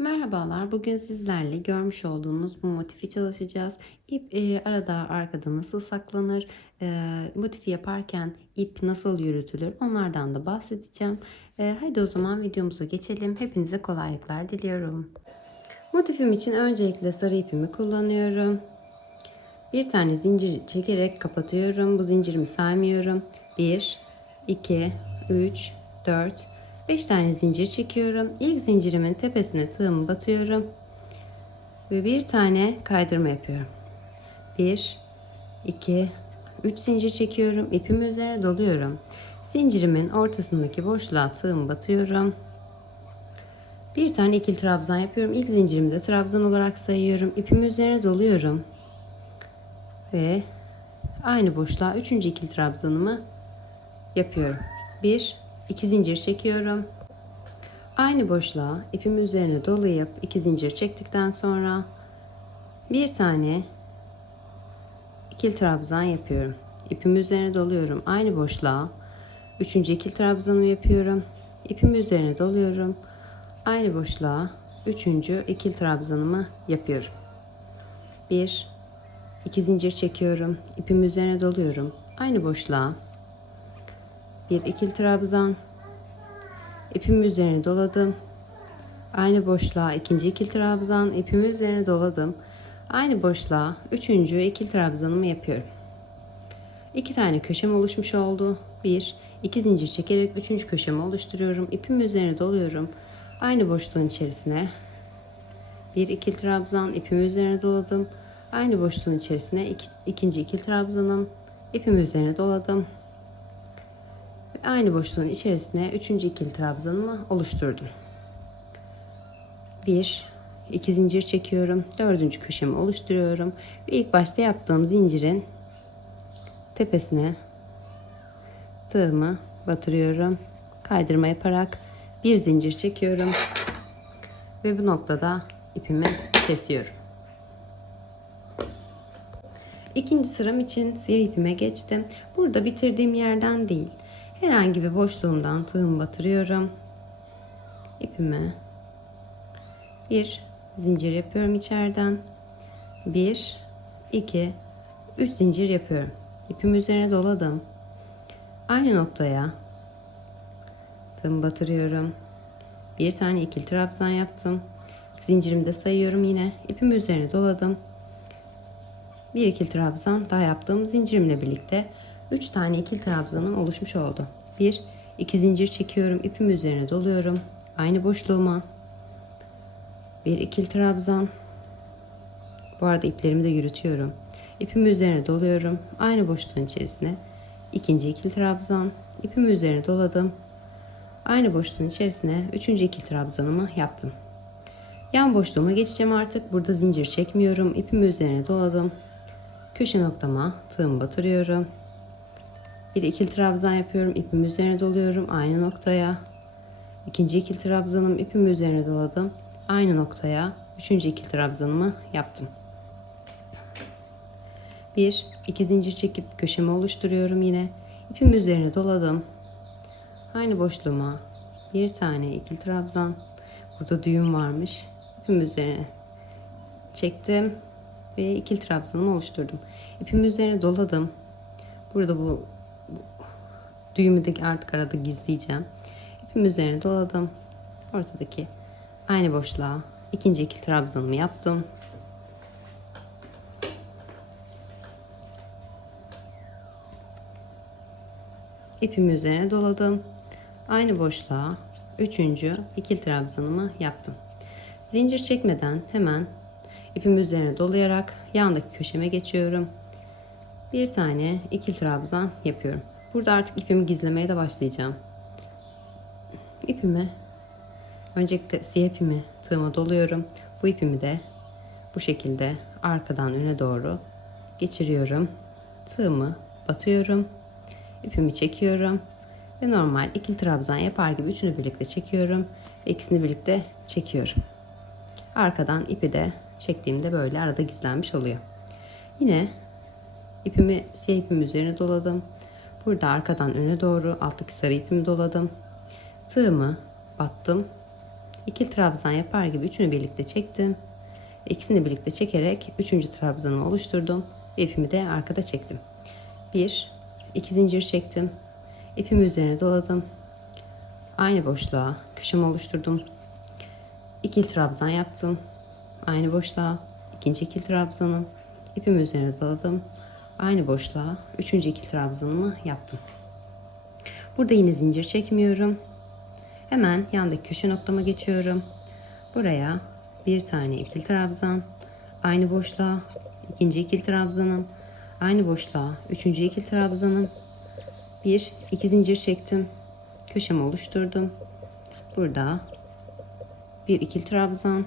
Merhabalar. Bugün sizlerle görmüş olduğunuz bu motifi çalışacağız. İp e, arada arkada nasıl saklanır, e, motifi yaparken ip nasıl yürütülür onlardan da bahsedeceğim. E, hadi o zaman videomuza geçelim. Hepinize kolaylıklar diliyorum. Motifim için öncelikle sarı ipimi kullanıyorum. Bir tane zincir çekerek kapatıyorum. Bu zincirimi saymıyorum. 1, 2, 3, 4, 5 tane zincir çekiyorum. İlk zincirimin tepesine tığımı batıyorum. Ve bir tane kaydırma yapıyorum. 1, 2, 3 zincir çekiyorum. İpimi üzerine doluyorum. Zincirimin ortasındaki boşluğa tığımı batıyorum. Bir tane ikili trabzan yapıyorum. İlk zincirimi de trabzan olarak sayıyorum. İpimi üzerine doluyorum. Ve aynı boşluğa üçüncü ikili trabzanımı yapıyorum. 1 2 zincir çekiyorum. Aynı boşluğa ipimi üzerine dolayıp 2 zincir çektikten sonra bir tane ikili trabzan yapıyorum. İpimi üzerine doluyorum. Aynı boşluğa üçüncü ikili trabzanımı yapıyorum. İpimi üzerine doluyorum. Aynı boşluğa üçüncü ikili trabzanımı yapıyorum. 1 2 zincir çekiyorum. İpimi üzerine doluyorum. Aynı boşluğa bir ikili trabzan. İpimi üzerine doladım. Aynı boşluğa ikinci ikili trabzan ipimi üzerine doladım. Aynı boşluğa üçüncü ikili trabzanımı yapıyorum. İki tane köşem oluşmuş oldu. Bir iki zincir çekerek üçüncü köşemi oluşturuyorum. İpimi üzerine doluyorum. Aynı boşluğun içerisine bir ikili trabzan ipimi üzerine doladım. Aynı boşluğun içerisine iki, ikinci ikili trabzanım. İpimi üzerine doladım aynı boşluğun içerisine üçüncü ikili trabzanımı oluşturdum. Bir, iki zincir çekiyorum. Dördüncü köşemi oluşturuyorum. Ve ilk başta yaptığım zincirin tepesine tığımı batırıyorum. Kaydırma yaparak bir zincir çekiyorum. Ve bu noktada ipimi kesiyorum. İkinci sıram için siyah ipime geçtim. Burada bitirdiğim yerden değil, herhangi bir boşluğumdan tığımı batırıyorum. İpime bir zincir yapıyorum içeriden. Bir, iki, üç zincir yapıyorum. İpimi üzerine doladım. Aynı noktaya tığımı batırıyorum. Bir tane ikili trabzan yaptım. Zincirimi de sayıyorum yine. İpimi üzerine doladım. Bir ikili trabzan daha yaptığım zincirimle birlikte 3 tane ikili trabzanım oluşmuş oldu. 1 2 zincir çekiyorum. ipim üzerine doluyorum. Aynı boşluğuma bir ikili trabzan. Bu arada iplerimi de yürütüyorum. İpimi üzerine doluyorum. Aynı boşluğun içerisine ikinci ikili trabzan. ipimi üzerine doladım. Aynı boşluğun içerisine üçüncü ikili trabzanımı yaptım. Yan boşluğuma geçeceğim artık. Burada zincir çekmiyorum. İpimi üzerine doladım. Köşe noktama tığımı batırıyorum. Bir ikili trabzan yapıyorum. ipimi üzerine doluyorum. Aynı noktaya. İkinci ikili trabzanım ipimi üzerine doladım. Aynı noktaya. Üçüncü ikili trabzanımı yaptım. Bir, iki zincir çekip köşemi oluşturuyorum yine. İpimi üzerine doladım. Aynı boşluğuma bir tane ikili trabzan. Burada düğüm varmış. İpimi üzerine çektim ve ikili trabzanımı oluşturdum. İpimi üzerine doladım. Burada bu Düğümü de artık arada gizleyeceğim. İpim üzerine doladım. Ortadaki aynı boşluğa ikinci ikili trabzanımı yaptım. İpimi üzerine doladım. Aynı boşluğa üçüncü ikili trabzanımı yaptım. Zincir çekmeden hemen ipimi üzerine dolayarak yandaki köşeme geçiyorum. Bir tane ikili trabzan yapıyorum. Burada artık ipimi gizlemeye de başlayacağım. İpimi öncelikle siyah ipimi tığıma doluyorum. Bu ipimi de bu şekilde arkadan öne doğru geçiriyorum. Tığımı batıyorum. İpimi çekiyorum. Ve normal ikili trabzan yapar gibi üçünü birlikte çekiyorum. Ve ikisini birlikte çekiyorum. Arkadan ipi de çektiğimde böyle arada gizlenmiş oluyor. Yine ipimi siyah ipim üzerine doladım. Burada arkadan öne doğru alttaki sarı ipimi doladım. Tığımı battım. İkili trabzan yapar gibi üçünü birlikte çektim. İkisini birlikte çekerek üçüncü trabzanımı oluşturdum. İpimi de arkada çektim. Bir, iki zincir çektim. İpimi üzerine doladım. Aynı boşluğa köşemi oluşturdum. İkili trabzan yaptım. Aynı boşluğa ikinci ikili trabzanım. İpimi üzerine doladım. Aynı boşluğa üçüncü ikili trabzanımı yaptım. Burada yine zincir çekmiyorum. Hemen yandaki köşe noktama geçiyorum. Buraya bir tane ikili trabzan, aynı boşluğa ikinci ikili trabzanım, aynı boşluğa üçüncü ikili trabzanım, bir iki zincir çektim, köşemi oluşturdum. Burada bir ikili trabzan,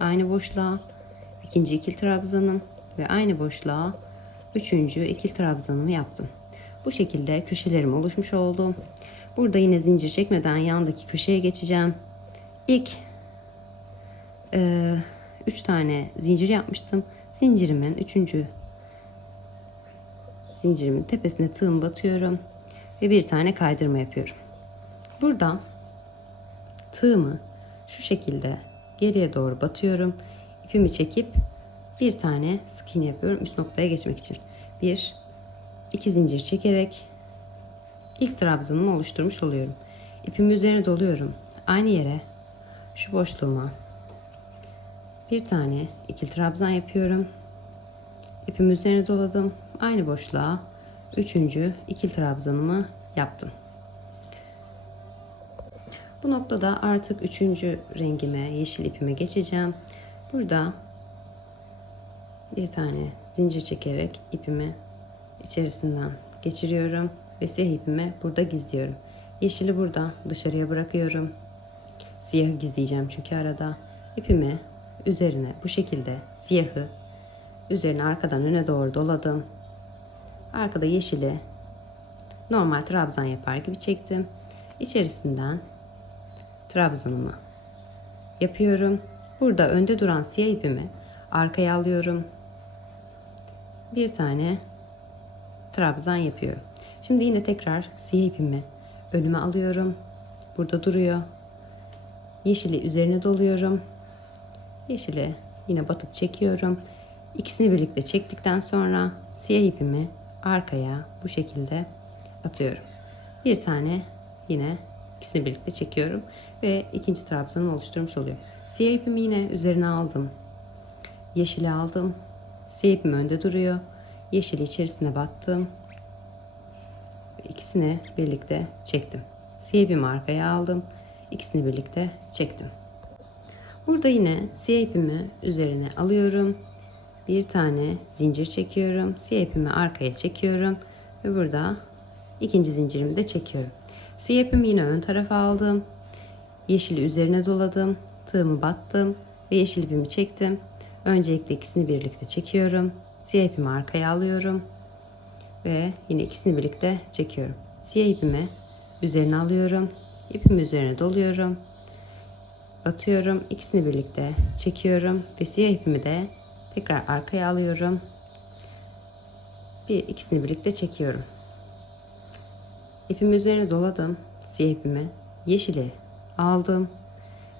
aynı boşluğa ikinci ikili trabzanım ve aynı boşluğa üçüncü ikili trabzanımı yaptım. Bu şekilde köşelerim oluşmuş oldu. Burada yine zincir çekmeden yandaki köşeye geçeceğim. İlk 3 tane zincir yapmıştım. Zincirimin 3. zincirimin tepesine tığım batıyorum ve bir tane kaydırma yapıyorum. Burada tığımı şu şekilde geriye doğru batıyorum. İpimi çekip bir tane sık iğne yapıyorum üst noktaya geçmek için. Bir, iki zincir çekerek ilk trabzanımı oluşturmuş oluyorum. İpimi üzerine doluyorum. Aynı yere şu boşluğuma bir tane ikili trabzan yapıyorum. İpimi üzerine doladım. Aynı boşluğa üçüncü ikili trabzanımı yaptım. Bu noktada artık üçüncü rengime, yeşil ipime geçeceğim. Burada bir tane zincir çekerek ipimi içerisinden geçiriyorum ve siyah ipimi burada gizliyorum. Yeşili burada dışarıya bırakıyorum. Siyahı gizleyeceğim çünkü arada. İpimi üzerine bu şekilde siyahı üzerine arkadan öne doğru doladım. Arkada yeşili normal trabzan yapar gibi çektim. İçerisinden trabzanımı yapıyorum. Burada önde duran siyah ipimi arkaya alıyorum. Bir tane trabzan yapıyorum. Şimdi yine tekrar siyah ipimi önüme alıyorum. Burada duruyor. Yeşili üzerine doluyorum. Yeşili yine batıp çekiyorum. İkisini birlikte çektikten sonra siyah ipimi arkaya bu şekilde atıyorum. Bir tane yine ikisini birlikte çekiyorum ve ikinci trabzanımı oluşturmuş oluyor. Siyah ipimi yine üzerine aldım. Yeşili aldım. Siyah ipim önde duruyor. Yeşili içerisine battım. İkisini birlikte çektim. Siyah ipimi arkaya aldım. İkisini birlikte çektim. Burada yine siyah üzerine alıyorum. Bir tane zincir çekiyorum. Siyah arkaya çekiyorum. Ve burada ikinci zincirimi de çekiyorum. Siyah yine ön tarafa aldım. Yeşili üzerine doladım. Tığımı battım. Ve yeşil ipimi çektim. Öncelikle ikisini birlikte çekiyorum. Siyah ipimi arkaya alıyorum. Ve yine ikisini birlikte çekiyorum. Siyah ipimi üzerine alıyorum. İpimi üzerine doluyorum batıyorum. İkisini birlikte çekiyorum ve siyah ipimi de tekrar arkaya alıyorum. Bir ikisini birlikte çekiyorum. İpimi üzerine doladım. Siyah ipimi yeşili aldım.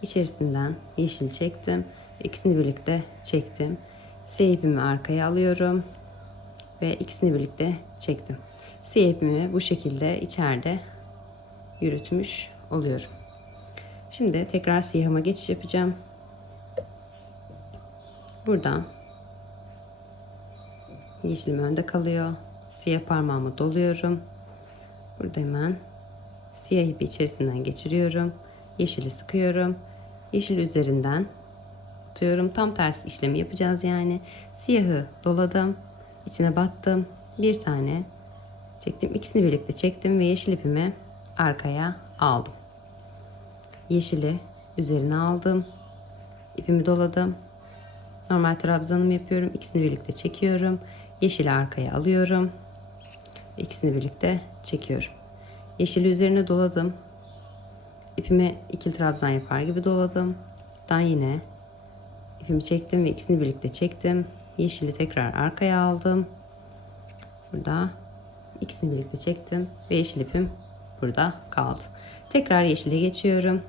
İçerisinden yeşil çektim. İkisini birlikte çektim. Siyah ipimi arkaya alıyorum ve ikisini birlikte çektim. Siyah ipimi bu şekilde içeride yürütmüş oluyorum. Şimdi tekrar siyahıma geçiş yapacağım. Burada yeşilim önde kalıyor. Siyah parmağımı doluyorum. Burada hemen siyah ipi içerisinden geçiriyorum. Yeşili sıkıyorum. Yeşil üzerinden tutuyorum. Tam tersi işlemi yapacağız yani. Siyahı doladım. içine battım. Bir tane çektim. İkisini birlikte çektim ve yeşil ipimi arkaya aldım yeşili üzerine aldım. İpimi doladım. Normal trabzanımı yapıyorum. İkisini birlikte çekiyorum. Yeşili arkaya alıyorum. İkisini birlikte çekiyorum. Yeşili üzerine doladım. İpimi ikili trabzan yapar gibi doladım. Daha yine ipimi çektim ve ikisini birlikte çektim. Yeşili tekrar arkaya aldım. Burada ikisini birlikte çektim ve yeşil ipim burada kaldı. Tekrar yeşile geçiyorum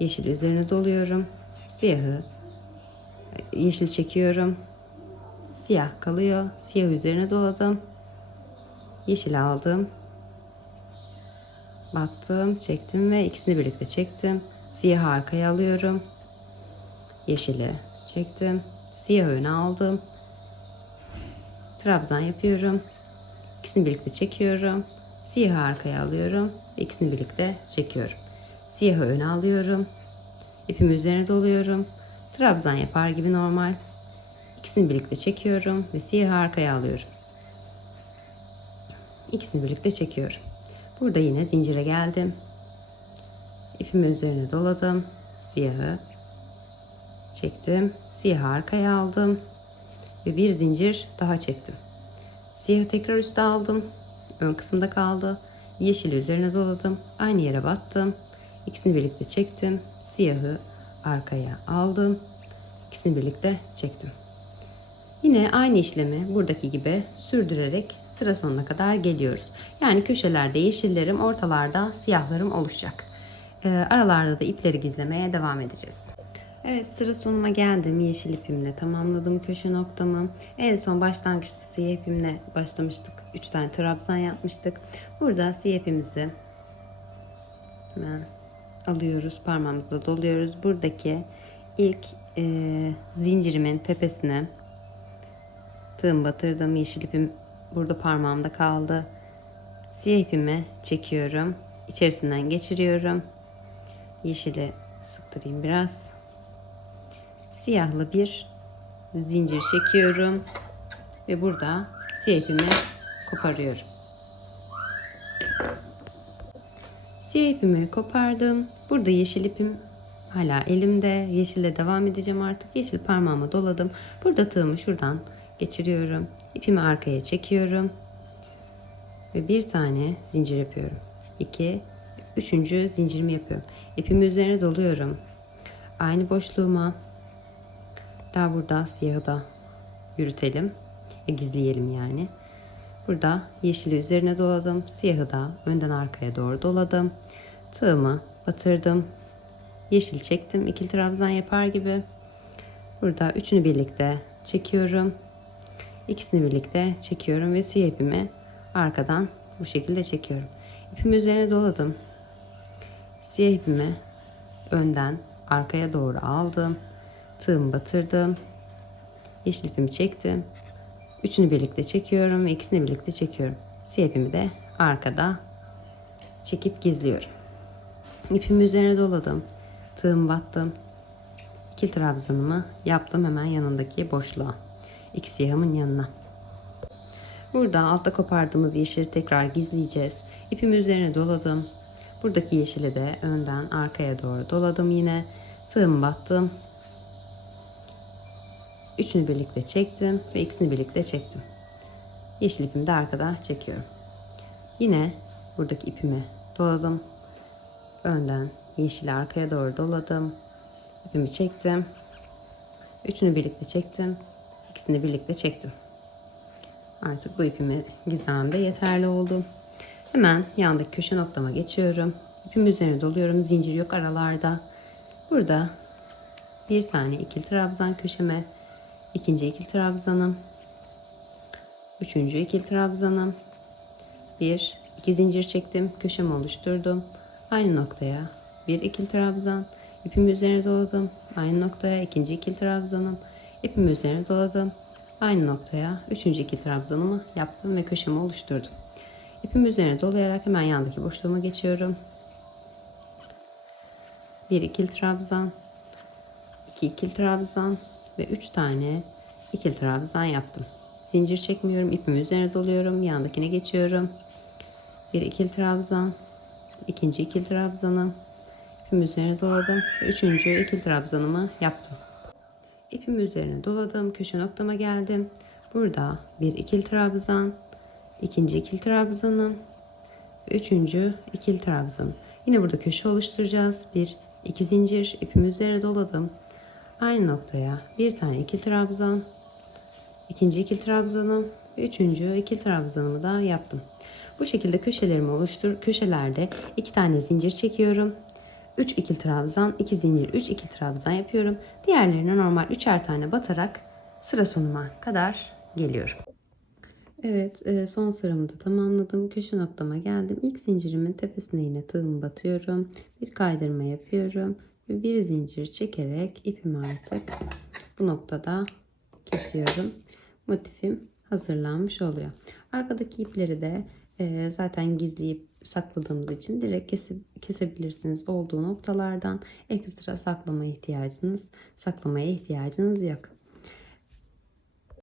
Yeşil üzerine doluyorum. Siyahı yeşil çekiyorum. Siyah kalıyor. Siyah üzerine doladım. Yeşil aldım. Battım, çektim ve ikisini birlikte çektim. Siyahı arkaya alıyorum. Yeşili çektim. Siyah öne aldım. Trabzan yapıyorum. İkisini birlikte çekiyorum. Siyahı arkaya alıyorum. İkisini birlikte çekiyorum. Siyahı öne alıyorum. İpimi üzerine doluyorum. Trabzan yapar gibi normal. İkisini birlikte çekiyorum ve siyahı arkaya alıyorum. İkisini birlikte çekiyorum. Burada yine zincire geldim. İpimi üzerine doladım. Siyahı çektim. Siyahı arkaya aldım. Ve bir zincir daha çektim. Siyahı tekrar üste aldım. Ön kısımda kaldı. Yeşili üzerine doladım. Aynı yere battım. İkisini birlikte çektim. Siyahı arkaya aldım. İkisini birlikte çektim. Yine aynı işlemi buradaki gibi sürdürerek sıra sonuna kadar geliyoruz. Yani köşelerde yeşillerim, ortalarda siyahlarım oluşacak. Ee, aralarda da ipleri gizlemeye devam edeceğiz. Evet sıra sonuma geldim. Yeşil ipimle tamamladım köşe noktamı. En son başlangıçta siyah ipimle başlamıştık. 3 tane trabzan yapmıştık. Burada siyah ipimizi hemen alıyoruz. Parmağımızla doluyoruz. Buradaki ilk e, zincirimin tepesine tığım batırdım. Yeşil ipim burada parmağımda kaldı. Siyah ipimi çekiyorum. İçerisinden geçiriyorum. Yeşili sıktırayım biraz. Siyahlı bir zincir çekiyorum. Ve burada siyah ipimi koparıyorum. Siyah ipimi kopardım. Burada yeşil ipim hala elimde. Yeşille devam edeceğim artık. Yeşil parmağıma doladım. Burada tığımı şuradan geçiriyorum. İpimi arkaya çekiyorum. Ve bir tane zincir yapıyorum. İki, üçüncü zincirimi yapıyorum. İpimi üzerine doluyorum. Aynı boşluğuma daha burada siyahı da yürütelim. E, gizleyelim yani. Burada yeşili üzerine doladım. Siyahı da önden arkaya doğru doladım. Tığımı batırdım. Yeşil çektim. İkili trabzan yapar gibi. Burada üçünü birlikte çekiyorum. İkisini birlikte çekiyorum ve siyah ipimi arkadan bu şekilde çekiyorum. İpimi üzerine doladım. Siyah ipimi önden arkaya doğru aldım. Tığımı batırdım. Yeşil ipimi çektim. Üçünü birlikte çekiyorum ve ikisini birlikte çekiyorum. Siyah ipimi de arkada çekip gizliyorum. İpimi üzerine doladım. Tığımı battım. İki trabzanımı yaptım hemen yanındaki boşluğa. İki siyahımın yanına. Burada altta kopardığımız yeşili tekrar gizleyeceğiz. İpimi üzerine doladım. Buradaki yeşili de önden arkaya doğru doladım yine. Tığımı battım. Üçünü birlikte çektim ve ikisini birlikte çektim. Yeşil ipimi de arkada çekiyorum. Yine buradaki ipimi doladım. Önden yeşili arkaya doğru doladım. İpimi çektim. Üçünü birlikte çektim. İkisini birlikte çektim. Artık bu ipimi gizlemem de yeterli oldu. Hemen yandaki köşe noktama geçiyorum. İpimi üzerine doluyorum. Zincir yok aralarda. Burada bir tane ikili trabzan köşeme ikinci ikili trabzanım, üçüncü ikili trabzanım, bir iki zincir çektim, köşemi oluşturdum. Aynı noktaya bir ikili trabzan, ipimi üzerine doladım. Aynı noktaya ikinci ikili trabzanım, ipimi üzerine doladım. Aynı noktaya üçüncü ikili trabzanımı yaptım ve köşemi oluşturdum. İpimi üzerine dolayarak hemen yandaki boşluğuma geçiyorum. Bir ikili trabzan, iki ikili trabzan, ve 3 tane ikili trabzan yaptım. Zincir çekmiyorum. ipimi üzerine doluyorum. Yandakine geçiyorum. Bir ikili trabzan. ikinci ikili trabzanım. İpimi üzerine doladım. Ve üçüncü ikili trabzanımı yaptım. İpimi üzerine doladım. Köşe noktama geldim. Burada bir ikili trabzan. ikinci ikili trabzanım. Üçüncü ikili trabzanım. Yine burada köşe oluşturacağız. Bir iki zincir ipimi üzerine doladım. Aynı noktaya bir tane ikili trabzan, ikinci ikili trabzanım üçüncü ikili trabzanımı da yaptım. Bu şekilde köşelerimi oluştur. Köşelerde iki tane zincir çekiyorum. 3 ikili trabzan, 2 zincir, 3 ikili trabzan yapıyorum. Diğerlerine normal 3'er tane batarak sıra sonuma kadar geliyorum. Evet, e, son sıramı da tamamladım. Köşe noktama geldim. İlk zincirimin tepesine yine tığımı batıyorum. Bir kaydırma yapıyorum. Bir zincir çekerek ipimi artık bu noktada kesiyorum. Motifim hazırlanmış oluyor. Arkadaki ipleri de e, zaten gizleyip sakladığımız için direkt kesip, kesebilirsiniz olduğu noktalardan ekstra saklama ihtiyacınız saklamaya ihtiyacınız yok.